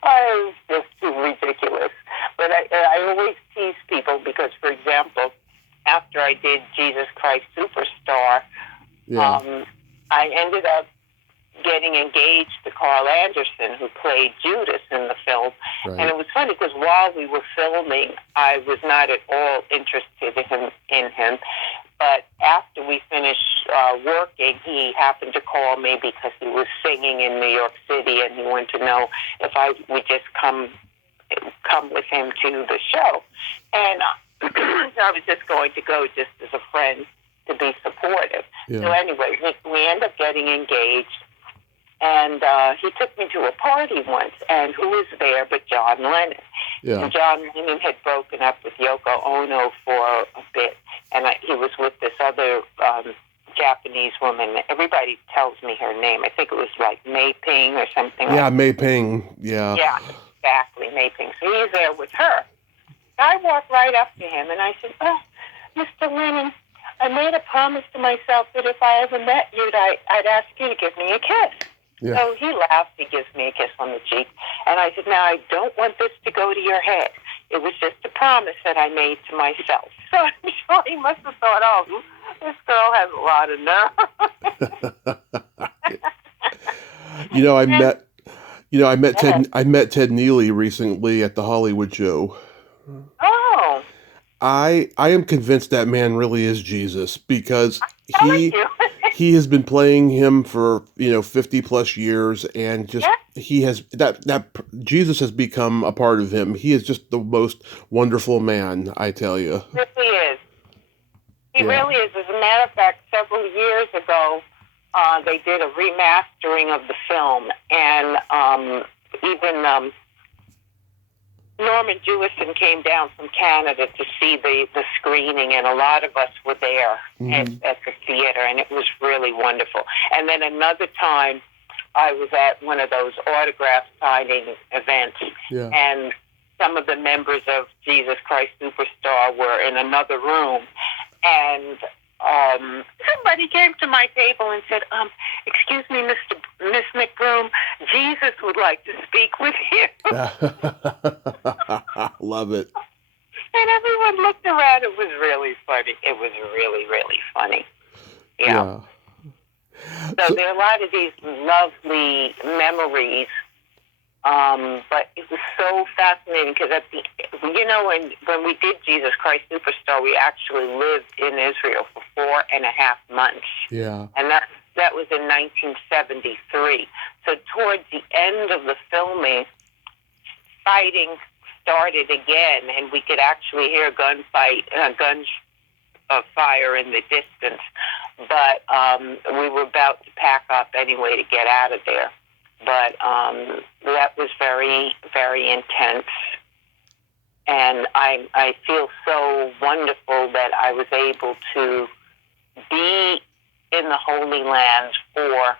Oh, it's just too ridiculous. But I always tease people because, for example, after I did Jesus Christ Superstar, I ended up getting engaged to Carl Anderson, who played Judas in the film. Right. And it was funny because while we were filming, I was not at all interested in him. But after we finished working, he happened to call me because he was singing in New York City, and he wanted to know if I would just come with him to the show. And I was just going to go just as a friend to be supportive. Yeah. So anyway, we ended up getting engaged, and he took me to a party once, and who was there but John Lennon? Yeah. And John Lennon had broken up with Yoko Ono for a bit, and he was with this other Japanese woman. Everybody tells me her name. I think it was like Mei Ping or something like that. Yeah, Mei Ping. Yeah. Yeah, exactly, Mei Ping. So he's there with her. I walked right up to him, and I said, "Oh, Mr. Lennon, I made a promise to myself that if I ever met you, I'd ask you to give me a kiss." Yeah. So he laughed. He gives me a kiss on the cheek. And I said, "Now, I don't want this to go to your head. It was just a promise that I made to myself." So I'm sure he must have thought, "Oh, this girl has a lot of nerve." I met Ted Neely recently at the Hollywood show. Oh. I am convinced that man really is Jesus, because Thank you. he has been playing him for 50 plus years, and just he has that Jesus has become a part of him. He is just the most wonderful man, I tell you. Yes, he is. He really is. As a matter of fact, several years ago, they did a remastering of the film, and even Norman Jewison came down from Canada to see the screening, and a lot of us were there at the theater, and it was really wonderful. And then another time, I was at one of those autograph signing events, and some of the members of Jesus Christ Superstar were in another room, and somebody came to my table and said, "Excuse me, Miss McBroom, Jesus would like to speak with you." Love it. And everyone looked around. It was really funny. It was really, really funny. Yeah. So there are a lot of these lovely memories. But it was so fascinating because when we did Jesus Christ Superstar, we actually lived in Israel for 4.5 months. Yeah. And that was in 1973. So towards the end of the filming, fighting started again, and we could actually hear guns fire in the distance. But we were about to pack up anyway to get out of there. But that was very, very intense. And I feel so wonderful that I was able to be in the Holy Land for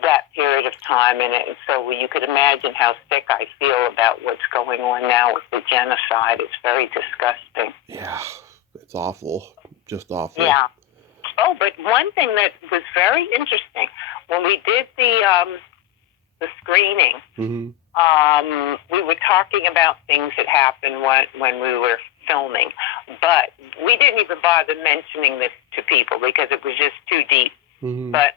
that period of time. And so you could imagine how sick I feel about what's going on now with the genocide. It's very disgusting. Yeah, it's awful. Just awful. Yeah. Oh, but one thing that was very interesting, when we did the screening, we were talking about things that happened when we were filming, but we didn't even bother mentioning this to people because it was just too deep. But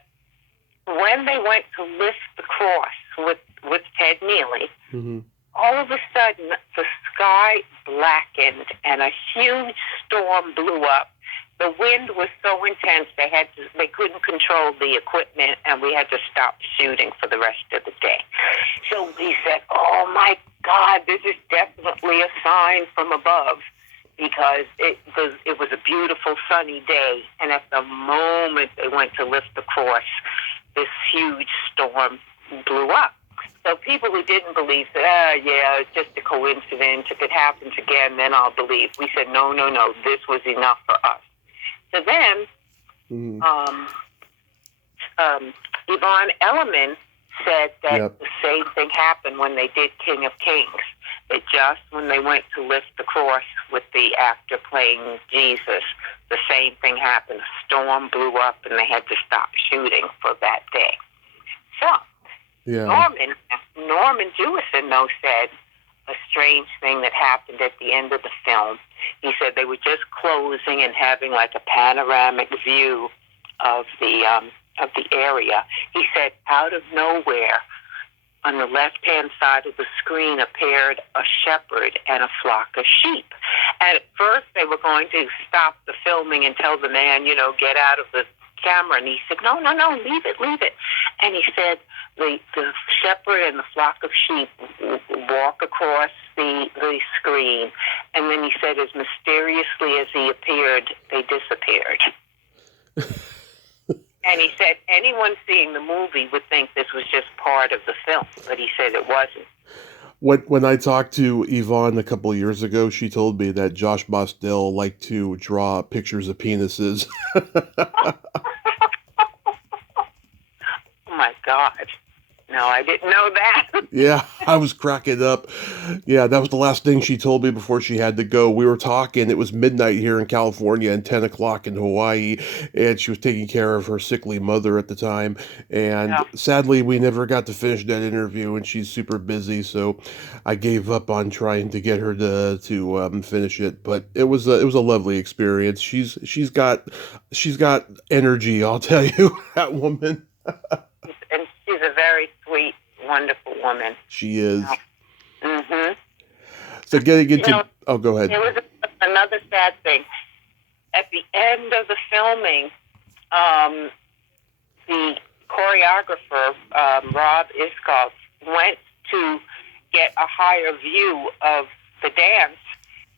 when they went to lift the cross with Ted Neely, all of a sudden the sky blackened and a huge storm blew up. The wind was so intense they couldn't control the equipment, and we had to stop shooting for the rest of the day. So we said, "Oh my God, this is definitely a sign from above," because it was a beautiful sunny day, and at the moment they went to lift the cross, this huge storm blew up. So people who didn't believe said, it's just a coincidence. If it happens again, then I'll believe. We said, no, this was enough for us. So then, Yvonne Elliman said that the same thing happened when they did King of Kings. That just when they went to lift the cross with the actor playing Jesus, the same thing happened. A storm blew up and they had to stop shooting for that day. So, Norman Jewison, though, said a strange thing that happened at the end of the film. He said they were just closing and having like a panoramic view of the area. He said, out of nowhere, on the left-hand side of the screen appeared a shepherd and a flock of sheep. And at first they were going to stop the filming and tell the man, get out of the camera. And he said, no, leave it. And he said, the shepherd and the flock of sheep walk across the screen. And then he said, as mysteriously as he appeared, they disappeared. And he said anyone seeing the movie would think this was just part of the film, but he said it wasn't. When I talked to Yvonne a couple of years ago, she told me that Josh Bostel liked to draw pictures of penises. Oh my God. No, I didn't know that. Yeah, I was cracking up. Yeah, that was the last thing she told me before she had to go. We were talking, it was midnight here in California and 10 o'clock in Hawaii, and she was taking care of her sickly mother at the time. And sadly, we never got to finish that interview, and she's super busy, so I gave up on trying to get her to finish it. But it was a lovely experience. She's got energy, I'll tell you, that woman. And she's a very sweet, wonderful woman. She is. Mm-hmm. So getting into... go ahead. There was another sad thing. At the end of the filming, the choreographer, Rob Iskoff, went to get a higher view of the dance.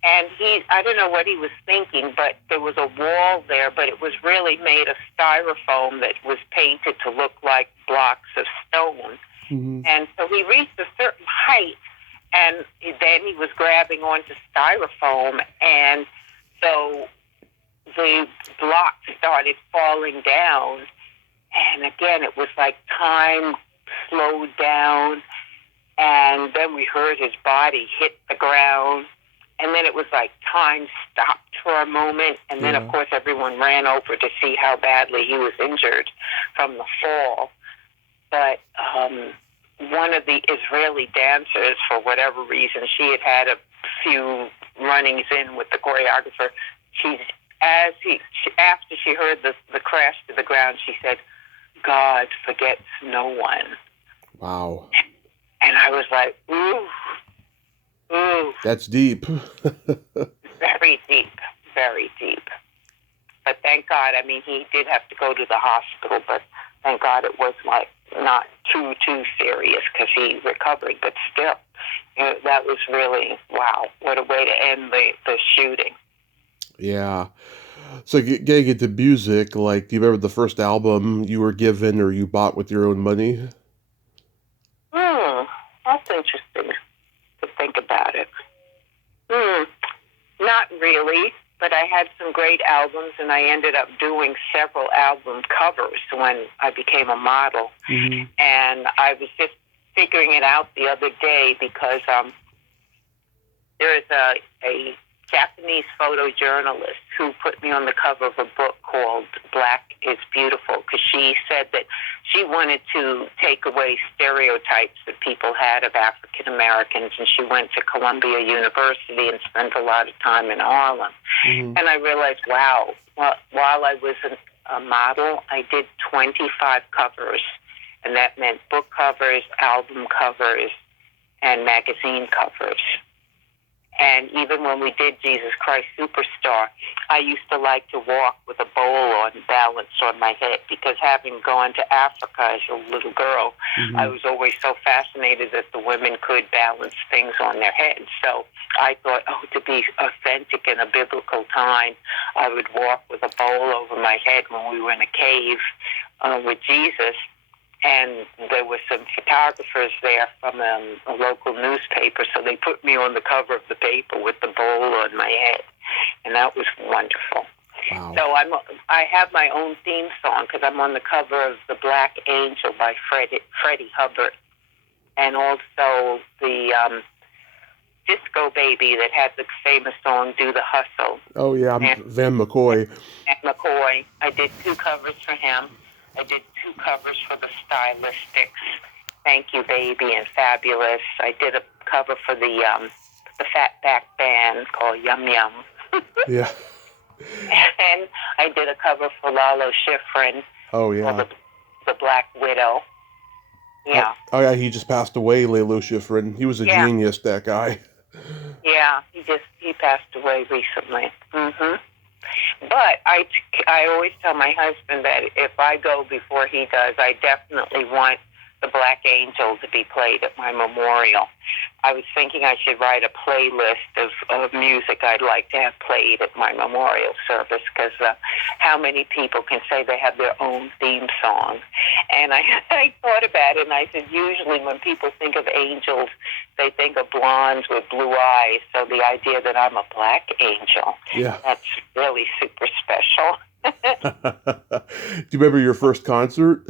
And I don't know what he was thinking, but there was a wall there, but it was really made of styrofoam that was painted to look like blocks of stone. Mm-hmm. And so he reached a certain height, and then he was grabbing onto styrofoam, and so the blocks started falling down. And again, it was like time slowed down, and then we heard his body hit the ground. And then it was like time stopped for a moment. And then, of course, everyone ran over to see how badly he was injured from the fall. But one of the Israeli dancers, for whatever reason, she had a few runnings in with the choreographer. After she heard the crash to the ground, she said, God forgets no one. Wow. And I was like, ooh. Ooh. That's deep. Very deep, very deep. But thank God, I mean, he did have to go to the hospital, but thank God it was like not too serious because he recovered. But still, that was really, wow, what a way to end the shooting. Yeah. So getting into music, like, do you remember the first album you were given or you bought with your own money? That's interesting. Think about it. Not really, but I had some great albums, and I ended up doing several album covers when I became a model. Mm-hmm. And I was just figuring it out the other day because there is a Japanese photojournalist who put me on the cover of a book called Black is Beautiful, because she said that she wanted to take away stereotypes that people had of African Americans, and she went to Columbia University and spent a lot of time in Harlem. Mm-hmm. And I realized, wow, while I was a model, I did 25 covers, and that meant book covers, album covers, and magazine covers. And even when we did Jesus Christ Superstar, I used to like to walk with a bowl balanced on my head, because having gone to Africa as a little girl, mm-hmm. I was always so fascinated that the women could balance things on their heads. So I thought, to be authentic in a biblical time, I would walk with a bowl over my head when we were in a cave with Jesus. And there were some photographers there from a local newspaper, so they put me on the cover of the paper with the bowl on my head, and that was wonderful. Wow. So I have my own theme song, because I'm on the cover of The Black Angel by Freddie Hubbard, and also the Disco Baby that had the famous song Do the Hustle. Oh, yeah, Van McCoy. Van McCoy. I did 2 covers for him. I did 2 covers for the Stylistics, Thank You Baby and Fabulous. I did a cover for the Fatback Band called Yum Yum. Yeah. And I did a cover for Lalo Schifrin. Oh, yeah. the Black Widow. Yeah. Oh yeah, he just passed away, Lalo Schifrin. He was a Yeah. genius, that guy. Yeah. He passed away recently. Hmm. But I always tell my husband that if I go before he does, I definitely want the Black Angel to be played at my memorial. I was thinking I should write a playlist of music I'd like to have played at my memorial service, because how many people can say they have their own theme song? And I thought about it, and I said, usually when people think of angels, they think of blondes with blue eyes. So the idea that I'm a black angel, Yeah. that's really super special. Do you remember your first concert?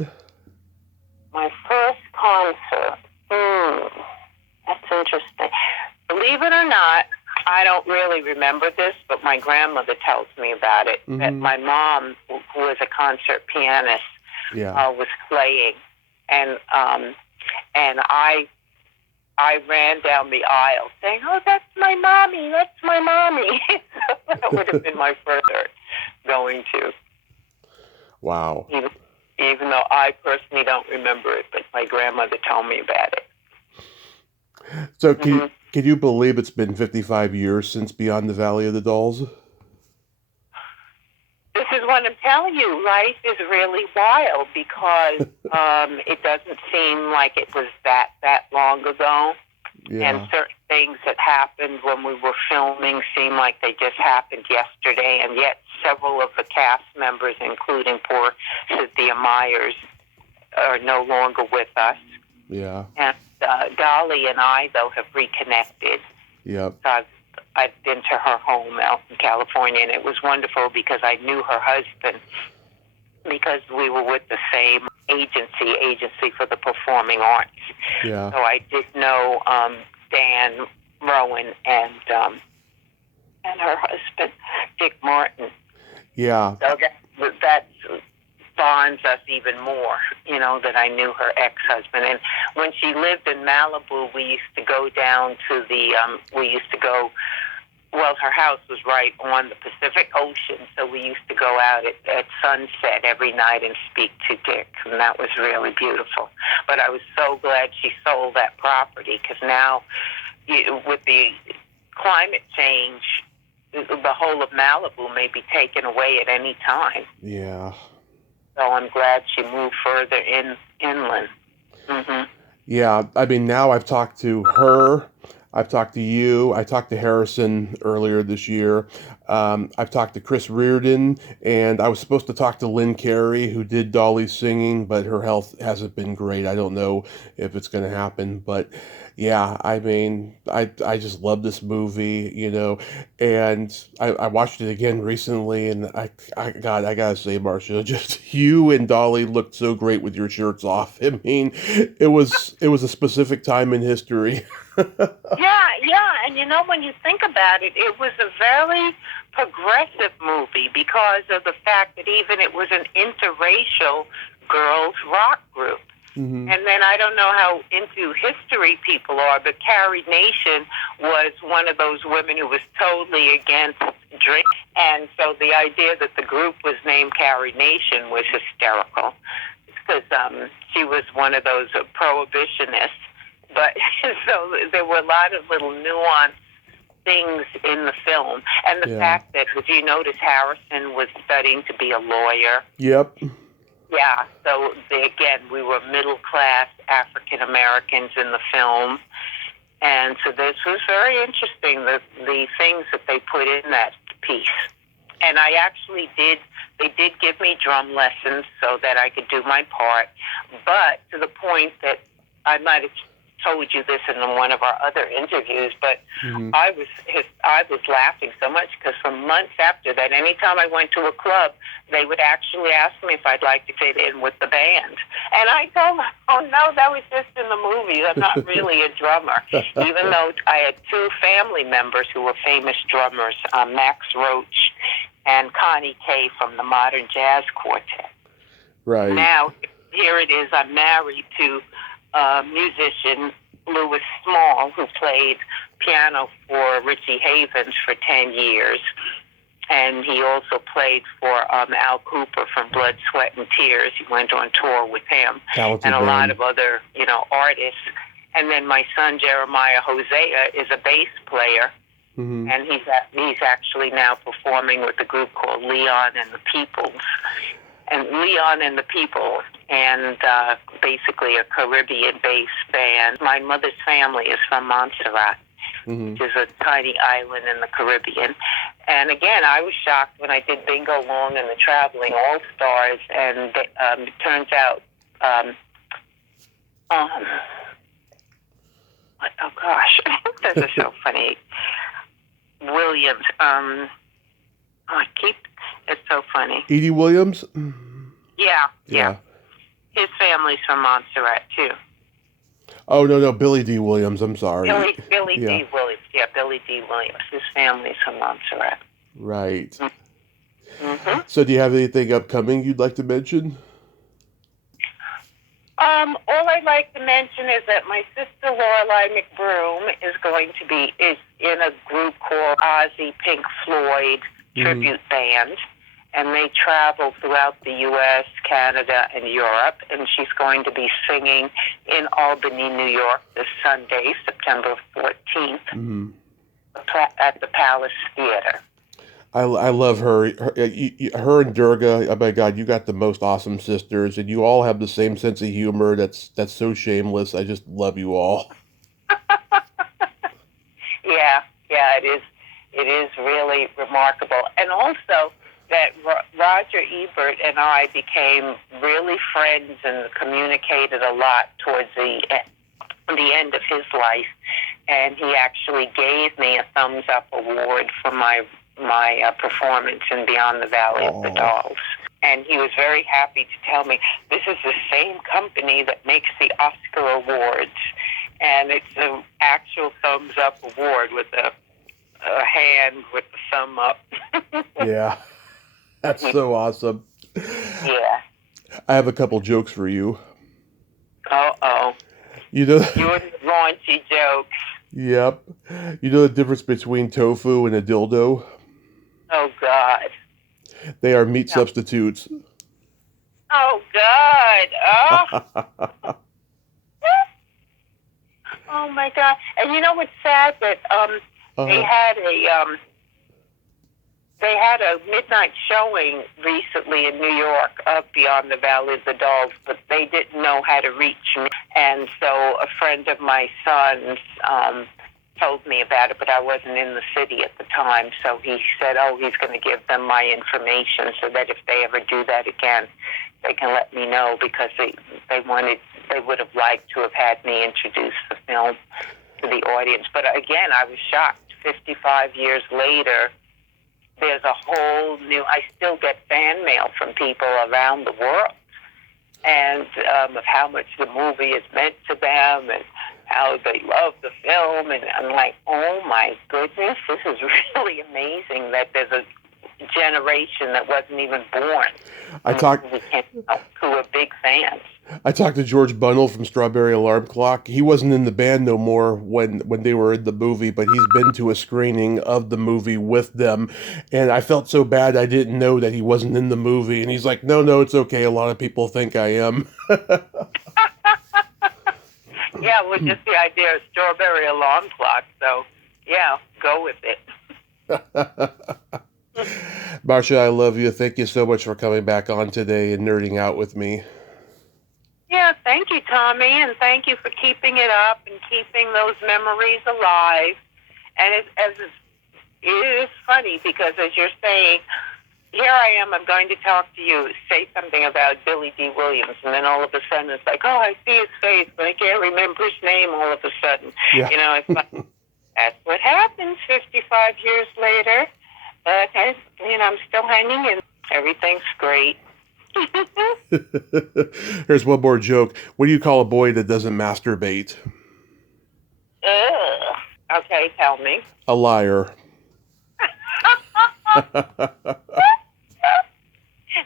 My first concert. That's interesting. Believe it or not, I don't really remember this, but my grandmother tells me about it. Mm-hmm. That my mom, who was a concert pianist, was playing, and I ran down the aisle saying, "Oh, that's my mommy! That's my mommy!" So that would have been my first going to. Wow. Even though I personally don't remember it, but my grandmother told me about it. So can you believe it's been 55 years since Beyond the Valley of the Dolls? This is what I'm telling you. Life is really wild, because it doesn't seem like it was that long ago. Yeah. And certain things that happened when we were filming seem like they just happened yesterday, and yet several of the cast members, including poor Cynthia Myers, are no longer with us. Yeah. And Dolly and I, though, have reconnected. Yep. So I've been to her home out in California, and it was wonderful because I knew her husband, because we were with the same agency for the performing arts. Yeah. So I did know Dan Rowan and her husband, Dick Martin. Yeah. So that bonds us even more, that I knew her ex-husband. And when she lived in Malibu, we used to go down to her house was right on the Pacific Ocean, so we used to go out at sunset every night and speak to Dick, and that was really beautiful. But I was so glad she sold that property, because now, with the climate change, the whole of Malibu may be taken away at any time. Yeah. So I'm glad she moved further inland. Mm-hmm. Yeah, I mean, now I've talked to her, I've talked to you, I talked to Harrison earlier this year, I've talked to Chris Reardon, and I was supposed to talk to Lynn Carey, who did Dolly's singing, but her health hasn't been great. I don't know if it's going to happen, but yeah, I mean, I just love this movie, and I watched it again recently, and I gotta say, Marcia, just you and Dolly looked so great with your shirts off. I mean, it was a specific time in history. Yeah, and when you think about it, it was a very progressive movie because of the fact that even it was an interracial girls rock group. Mm-hmm. And then I don't know how into history people are, but Carrie Nation was one of those women who was totally against drink. And so the idea that the group was named Carrie Nation was hysterical, because she was one of those prohibitionists. But so there were a lot of little nuanced things in the film. And the fact that, if you notice, Harrison was studying to be a lawyer. Yep. Yeah, so we were middle-class African Americans in the film. And so this was very interesting, the things that they put in that piece. And I actually they did give me drum lessons so that I could do my part, but to the point that I might have told you this in one of our other interviews, but I was laughing so much because for months after that, anytime I went to a club, they would actually ask me if I'd like to fit in with the band. And I told them, oh no, that was just in the movies. I'm not really a drummer. Even though I had two family members who were famous drummers, Max Roach and Connie Kay from the Modern Jazz Quartet. Right. Now, here it is, I'm married to musician Louis Small, who played piano for Richie Havens for 10 years. and he also played for Al Cooper from Blood, Sweat, and Tears. He went on tour with him, Talented and a man. lot of other, artists. And then my son Jeremiah Hosea is a bass player, Mm-hmm. and he's actually now performing with a group called Leon and the Peoples, and basically a Caribbean-based band. My mother's family is from Montserrat, Mm-hmm. which is a tiny island in the Caribbean. And again, I was shocked when I did Bingo Long and the Traveling All-Stars, and it turns out, oh gosh, those are so funny. Williams, it's so funny. Edie Williams? Yeah. His family's from Montserrat, too. Oh, no, Billy D. Williams, I'm sorry. Billy D. Williams. Yeah, Billy D. Williams. His family's from Montserrat. Right. Mm-hmm. So do you have anything upcoming you'd like to mention? All I'd like to mention is that my sister Lorelei McBroom is in a group called Ozzy Pink Floyd Tribute Band, and they travel throughout the U.S., Canada, and Europe, and she's going to be singing in Albany, New York this Sunday, September 14th, at the Palace Theater. I love her. Her and Durga. Oh my God, you got the most awesome sisters, and you all have the same sense of humor. That's so shameless. I just love you all. Yeah, it is really remarkable, and also that Roger Ebert and I became really friends and communicated a lot towards the end of his life, and he actually gave me a thumbs up award for my performance in Beyond the Valley of the Dolls. And he was very happy to tell me, this is the same company that makes the Oscar Awards. And it's an actual thumbs up award with a hand with the thumb up. Yeah. That's so awesome. Yeah. I have a couple jokes for you. Uh-oh. You know... You and the raunchy jokes. Yep. You know the difference between tofu and a dildo? Oh, God. They are meat substitutes. Oh, God. Oh. Oh, my God. And you know what's sad? That they had a midnight showing recently in New York of Beyond the Valley of the Dolls, but they didn't know how to reach me. And so a friend of my son's told me about it, but I wasn't in the city at the time. So he said, he's going to give them my information so that if they ever do that again, they can let me know, because they would have liked to have had me introduce the film to the audience. But again, I was shocked. 55 years later, there's a whole new... I still get fan mail from people around the world, and of how much the movie has meant to them, and how they love the film. And I'm like, oh my goodness, this is really amazing that there's a generation that wasn't even born who are big fans. I talked to George Bunnell from Strawberry Alarm Clock. He wasn't in the band no more when they were in the movie, but he's been to a screening of the movie with them. And I felt so bad I didn't know that he wasn't in the movie. And he's like, no, it's okay. A lot of people think I am. Yeah, well, just the idea of Strawberry Alarm Clock. So, yeah, go with it. Marcia, I love you. Thank you so much for coming back on today and nerding out with me. Yeah, thank you, Tommy, and thank you for keeping it up and keeping those memories alive. And it is funny, because as you're saying, here I am, I'm going to talk to you, say something about Billy D. Williams, and then all of a sudden it's like, I see his face, but I can't remember his name all of a sudden. Yeah. It's like, that's what happens 55 years later. But, I'm still hanging in. Everything's great. Here's one more joke. What do you call a boy that doesn't masturbate? Okay, tell me. A liar.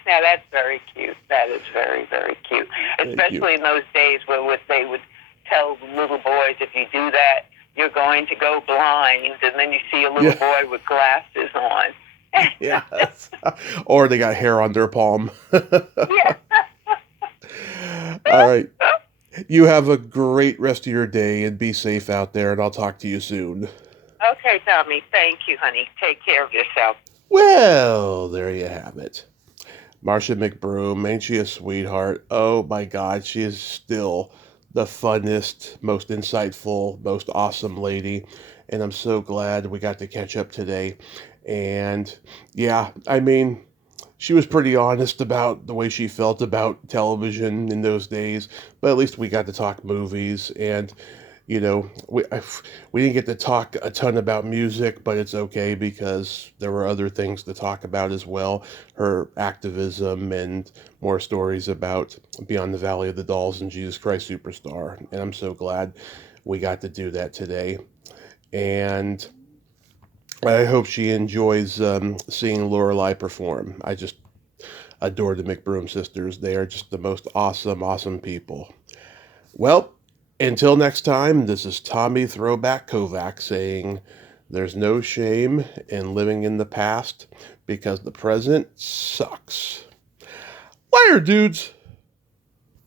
Now, that's very cute. That is very, very cute. Especially in those days where they would tell little boys, if you do that, you're going to go blind. And then you see a little boy with glasses on. Yes. Or they got hair on their palm. Yeah. All right. You have a great rest of your day and be safe out there, and I'll talk to you soon. Okay, Tommy. Thank you, honey. Take care of yourself. Well, there you have it. Marcia McBroom, ain't she a sweetheart? Oh my God, she is still the funnest, most insightful, most awesome lady. And I'm so glad we got to catch up today. And yeah, I mean, she was pretty honest about the way she felt about television in those days, but at least we got to talk movies. And we didn't get to talk a ton about music, but it's okay because there were other things to talk about as well. Her activism and more stories about Beyond the Valley of the Dolls and Jesus Christ Superstar. And I'm so glad we got to do that today. And I hope she enjoys seeing Lorelai perform. I just adore the McBroom sisters. They are just the most awesome, awesome people. Well, until next time, this is Tommy Throwback Kovac saying there's no shame in living in the past because the present sucks. Later, dudes!